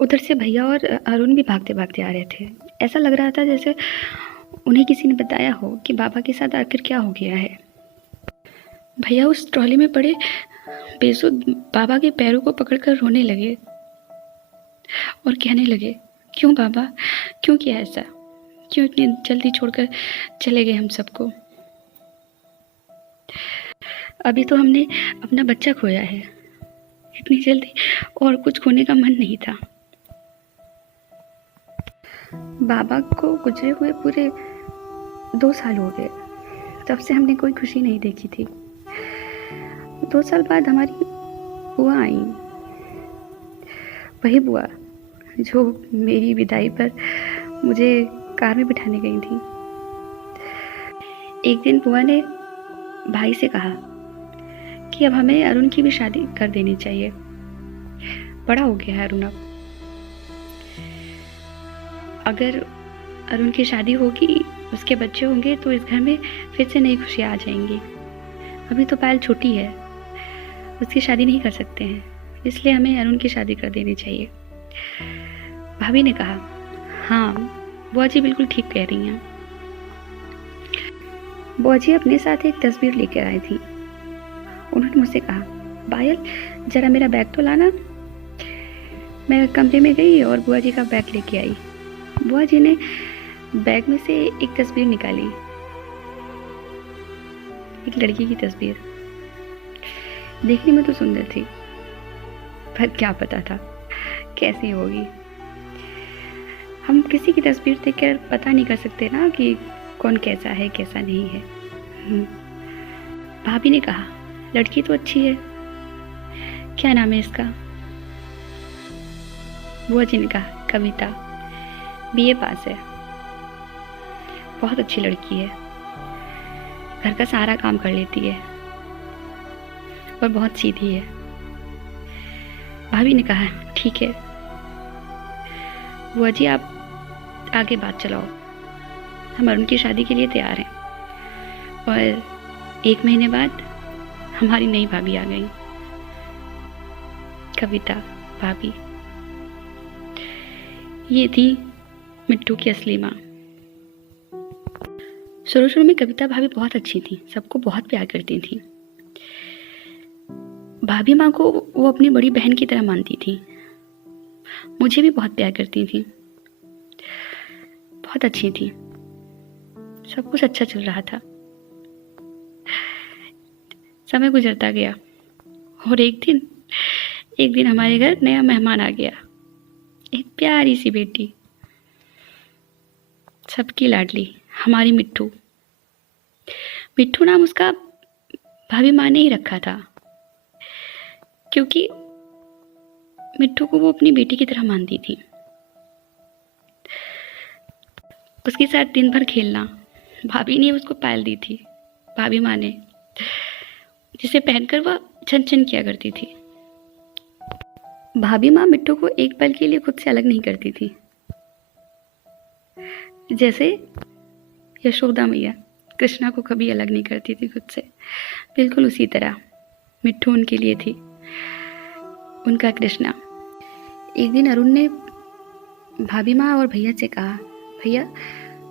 उधर से भैया और अरुण भी भागते भागते आ रहे थे। ऐसा लग रहा था जैसे उन्हें किसी ने बताया हो कि बाबा के साथ आखिर क्या हो गया है। भैया उस ट्रॉली में पड़े बेसुध बाबा के पैरों को पकड़कर रोने लगे और कहने लगे, क्यों बाबा, क्यों किया ऐसा, क्यों इतनी जल्दी छोड़कर चले गए हम सबको। अभी तो हमने अपना बच्चा खोया है, इतनी जल्दी और कुछ खोने का मन नहीं था। बाबा को गुजरे हुए पूरे 2 साल हो गए, तब से हमने कोई खुशी नहीं देखी थी। 2 साल बाद हमारी बुआ आई, वही बुआ जो मेरी विदाई पर मुझे कार में बिठाने गई थी। एक दिन बुआ ने भाई से कहा कि अब हमें अरुण की भी शादी कर देनी चाहिए, बड़ा हो गया है अरुण अब। अगर अरुण की शादी होगी, उसके बच्चे होंगे तो इस घर में फिर से नई खुशियाँ आ जाएंगी। अभी तो पायल छोटी है, उसकी शादी नहीं कर सकते हैं, इसलिए हमें अरुण की शादी कर देनी चाहिए। भाभी ने कहा, हाँ बुआ जी बिल्कुल ठीक कह रही हैं। बुआ जी अपने साथ एक तस्वीर लेकर आई थी। उन्होंने मुझसे कहा, पायल जरा मेरा बैग तो लाना। मैं कमरे में गई और बुआ जी का बैग लेके आई। बुआ जी ने बैग में से एक तस्वीर निकाली, एक लड़की की तस्वीर। देखने में तो सुंदर थी, पर क्या पता था कैसी होगी। हम किसी की तस्वीर देखकर पता नहीं कर सकते ना कि कौन कैसा है कैसा नहीं है। भाभी ने कहा, लड़की तो अच्छी है, क्या नाम है इसका? बुआ जी ने कहा, कविता, बीए पास है, बहुत अच्छी लड़की है, घर का सारा काम कर लेती है और बहुत सीधी है। भाभी ने कहा, ठीक है बुआ जी, आप आगे बात चलाओ, हम अरुण की शादी के लिए तैयार हैं। और 1 महीने बाद हमारी नई भाभी आ गई, कविता भाभी। ये थी मिट्टू की असली माँ। शुरू शुरू में कविता भाभी बहुत अच्छी थी, सबको बहुत प्यार करती थी। भाभी माँ को वो अपनी बड़ी बहन की तरह मानती थी, मुझे भी बहुत प्यार करती थी, बहुत अच्छी थी, सब कुछ अच्छा चल रहा था। समय गुजरता गया और एक दिन हमारे घर नया मेहमान आ गया, एक प्यारी सी बेटी, सबकी लाडली, हमारी मिट्टू। मिट्टू नाम उसका भाभी माँ ने ही रखा था, क्योंकि मिट्टू को वो अपनी बेटी की तरह मानती थी। उसके साथ दिन भर खेलना, भाभी ने उसको पायल दी थी, भाभी माँ ने, जिसे पहनकर वह छन छन किया करती थी। भाभी माँ मिट्टू को एक पल के लिए खुद से अलग नहीं करती थी, जैसे यशोदा मैया कृष्णा को कभी अलग नहीं करती थी खुद से, बिल्कुल उसी तरह मिट्टू उनके लिए थी, उनका कृष्णा। एक दिन अरुण ने भाभी माँ और भैया से कहा, भैया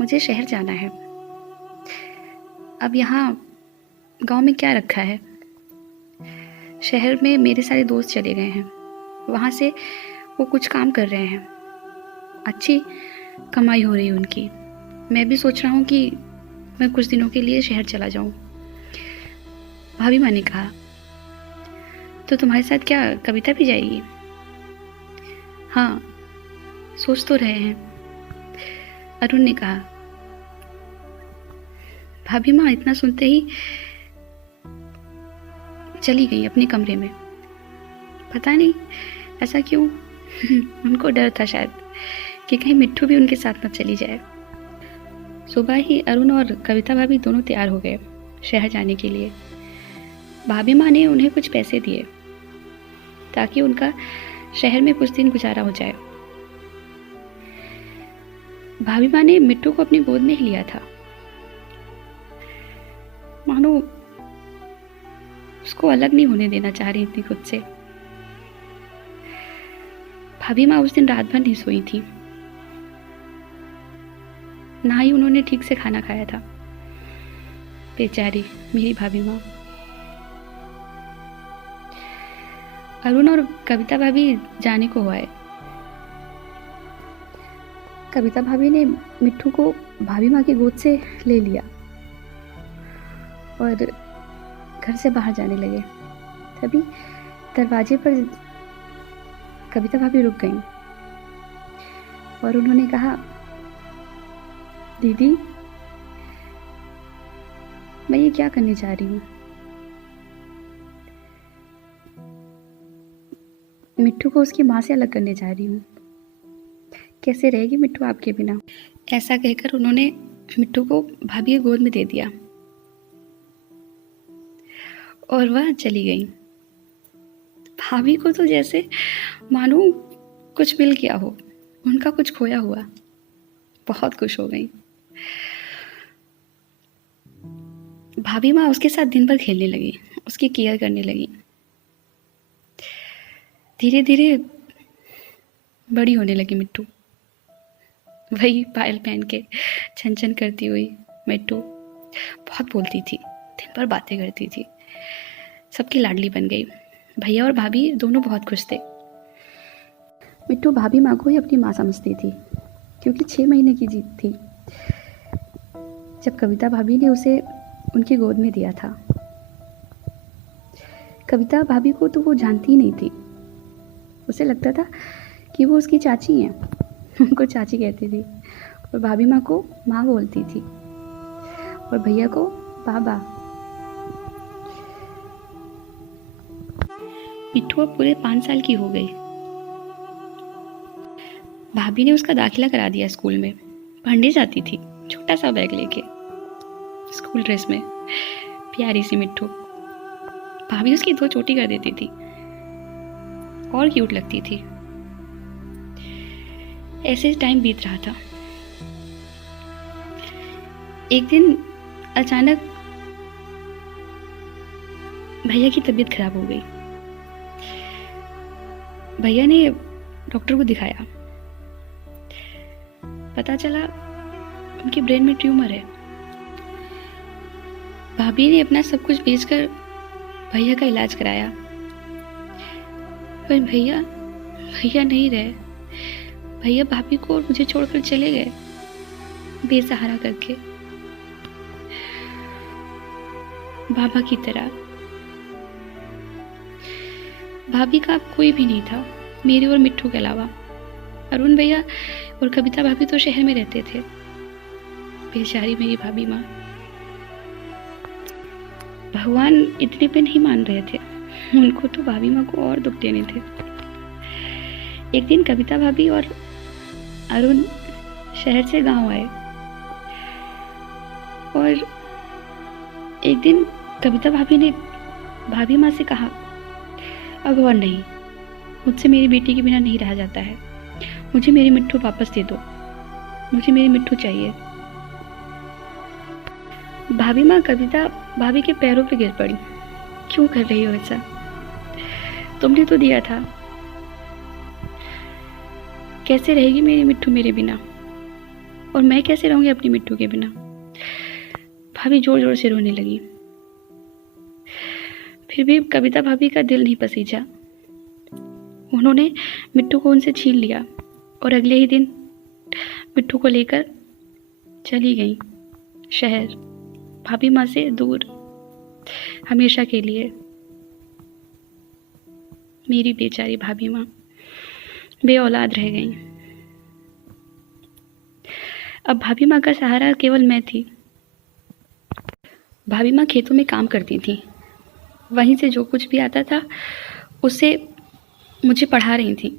मुझे शहर जाना है, अब यहाँ गांव में क्या रखा है, शहर में मेरे सारे दोस्त चले गए हैं, वहाँ से वो कुछ काम कर रहे हैं, अच्छी कमाई हो रही है उनकी। मैं भी सोच रहा हूँ कि मैं कुछ दिनों के लिए शहर चला जाऊँ। भाभी माँ ने कहा, तो तुम्हारे साथ क्या कविता भी जाएगी? हाँ सोच तो रहे हैं, अरुण ने कहा। भाभी माँ इतना सुनते ही चली गई अपने कमरे में। पता नहीं ऐसा क्यों उनको डर था शायद कि कहीं मिट्टू भी उनके साथ न चली जाए। सुबह ही अरुण और कविता भाभी दोनों तैयार हो गए शहर जाने के लिए। भाभी माँ ने उन्हें कुछ पैसे दिए ताकि उनका शहर में कुछ दिन गुजारा हो जाए। भाभी माँ ने मिट्टू को अपनी गोद में ही लिया था, मानो उसको अलग नहीं होने देना चाह रही थी खुद से। भाभी माँ उस दिन रात भर नहीं सोई थी, ना ही उन्होंने ठीक से खाना खाया था। बेचारी मेरी भाभी माँ। अरुण और कविता भाभी जाने को हुआ है। कविता भाभी ने मिट्टू को भाभी माँ की गोद से ले लिया और घर से बाहर जाने लगे। तभी दरवाजे पर कविता भाभी रुक गईं और उन्होंने कहा, दीदी मैं ये क्या करने जा रही हूँ? मिट्टू को उसकी माँ से अलग करने जा रही हूँ। कैसे रहेगी मिट्टू आपके बिना? ऐसा कहकर उन्होंने मिट्टू को भाभी की गोद में दे दिया और वह चली गई। भाभी को तो जैसे मानो कुछ मिल गया हो, उनका कुछ खोया हुआ। बहुत खुश हो गई। भाभी माँ उसके साथ दिन भर खेलने लगी, उसकी केयर करने लगी। धीरे धीरे बड़ी होने लगी मिट्टू। वही पायल पहन के छन छन करती हुई मिट्टू बहुत बोलती थी, दिन भर बातें करती थी, सबकी लाडली बन गई। भैया और भाभी दोनों बहुत खुश थे। मिट्टू भाभी माँ को ही अपनी माँ समझती थी, क्योंकि 6 महीने की जीत थी जब कविता भाभी ने उसे उनकी गोद में दिया था। कविता भाभी को तो वो जानती ही नहीं थी। उसे लगता था कि वो उसकी चाची हैं। उनको चाची कहती थी और भाभी माँ को माँ बोलती थी और भैया को बाबा। मिट्टू अब पूरे 5 साल की हो गई। भाभी ने उसका दाखिला करा दिया स्कूल में। पढ़ने जाती थी, छोटा सा बैग लेके, स्कूल ड्रेस में, प्यारी सी मिट्टू। भाभी उसकी 2 चोटी कर देती थी और क्यूट लगती थी। ऐसे टाइम बीत रहा था। एक दिन अचानक भैया की तबीयत खराब हो गई। भैया ने डॉक्टर को दिखाया। पता चला उनके ब्रेन में ट्यूमर है। भाभी ने अपना सब कुछ बेचकर भैया का इलाज कराया, पर भैया नहीं रहे। भैया भाभी को और मुझे छोड़कर चले गए, बेसहारा करके, बाबा की तरह। भाभी का अब कोई भी नहीं था, मेरे और मिट्टू के अलावा। अरुण भैया और कविता भाभी तो शहर में रहते थे। बेचारी मेरी भाभी माँ। भगवान इतने पे नहीं मान रहे थे, उनको तो भाभी माँ को और दुख देने थे। एक दिन कविता भाभी और अरुण शहर से गांव आए और एक दिन कविता भाभी ने भाभी माँ से कहा, अब और नहीं, मुझसे मेरी बेटी के बिना नहीं रहा जाता है। मुझे मेरी मिट्टू वापस दे दो, मुझे मेरी मिट्टू चाहिए। भाभी माँ कविता भाभी के पैरों पे गिर पड़ी। क्यों कर रही हो ऐसा? तुमने तो दिया था। कैसे रहेगी मेरी मिट्टू मेरे बिना, और मैं कैसे रहूंगी अपनी मिट्टू के बिना? भाभी जोर जोर से रोने लगी। फिर भी कविता भाभी का दिल नहीं पसीजा। उन्होंने मिट्टू को उनसे छीन लिया और अगले ही दिन मिट्टू को लेकर चली गई शहर, भाभी माँ से दूर, हमेशा के लिए। मेरी बेचारी भाभी माँ बे औलाद रह गई। अब भाभी माँ का सहारा केवल मैं थी। भाभी माँ खेतों में काम करती थी, वहीं से जो कुछ भी आता था उससे मुझे पढ़ा रही थी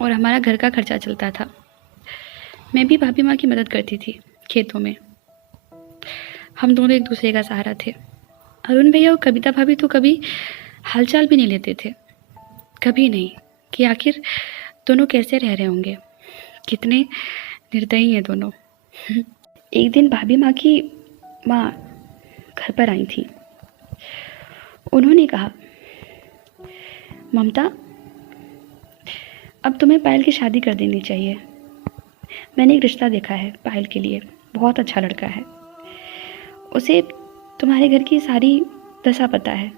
और हमारा घर का खर्चा चलता था। मैं भी भाभी माँ की मदद करती थी खेतों में। हम दोनों एक दूसरे का सहारा थे। अरुण भैया और कविता भाभी तो कभी हालचाल भी नहीं लेते थे, कभी नहीं, कि आखिर दोनों कैसे रह रहे होंगे, कितने निर्दयी हैं दोनों। एक दिन भाभी माँ की माँ घर पर आई थी। उन्होंने कहा, ममता, अब तुम्हें पायल की शादी कर देनी चाहिए। मैंने एक रिश्ता देखा है पायल के लिए, बहुत अच्छा लड़का है। उसे तुम्हारे घर की सारी दशा पता है,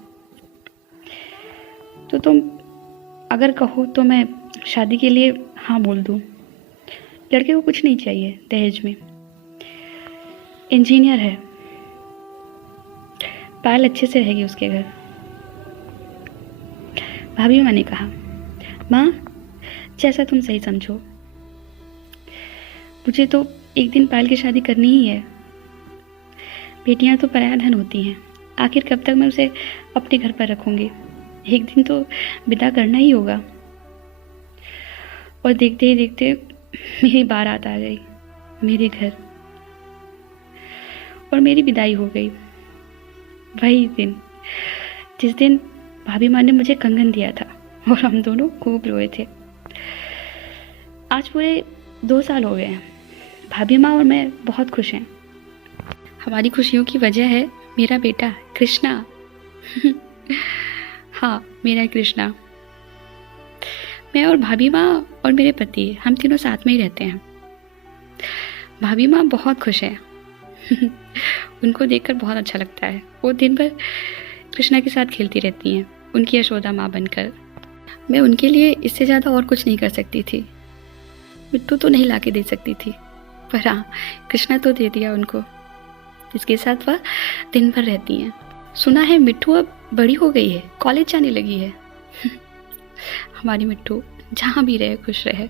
तो तुम अगर कहो तो मैं शादी के लिए हाँ बोल दूँ। लड़के को कुछ नहीं चाहिए दहेज में, इंजीनियर है, पायल अच्छे से रहेगी उसके घर। भाभी माँ ने कहा, माँ जैसा तुम सही समझो, मुझे तो एक दिन पायल की शादी करनी ही है। बेटियां तो पराया धन होती हैं, आखिर कब तक मैं उसे अपने घर पर रखूंगी। एक दिन तो विदा करना ही होगा। और देखते ही देखते मेरी बारात आ गई मेरे घर और मेरी विदाई हो गई। वही दिन जिस दिन भाभी माँ ने मुझे कंगन दिया था और हम दोनों खूब रोए थे। आज पूरे 2 साल हो गए हैं। भाभी माँ और मैं बहुत खुश हैं। हमारी खुशियों की वजह है मेरा बेटा कृष्णा। हाँ, मेरा कृष्णा। मैं और भाभी माँ और मेरे पति, हम तीनों साथ में ही रहते हैं। भाभी माँ बहुत खुश है। उनको देखकर बहुत अच्छा लगता है। वो दिन भर कृष्णा के साथ खेलती रहती हैं, उनकी यशोदा माँ बनकर। मैं उनके लिए इससे ज़्यादा और कुछ नहीं कर सकती थी। मिट्टू तो नहीं ला के दे सकती थी, पर हाँ, कृष्णा तो दे दिया उनको, जिसके साथ वह दिन भर रहती हैं। सुना है मिट्टू अब बड़ी हो गई है, कॉलेज जाने लगी है। हमारी मिट्टू जहाँ भी रहे खुश रहे।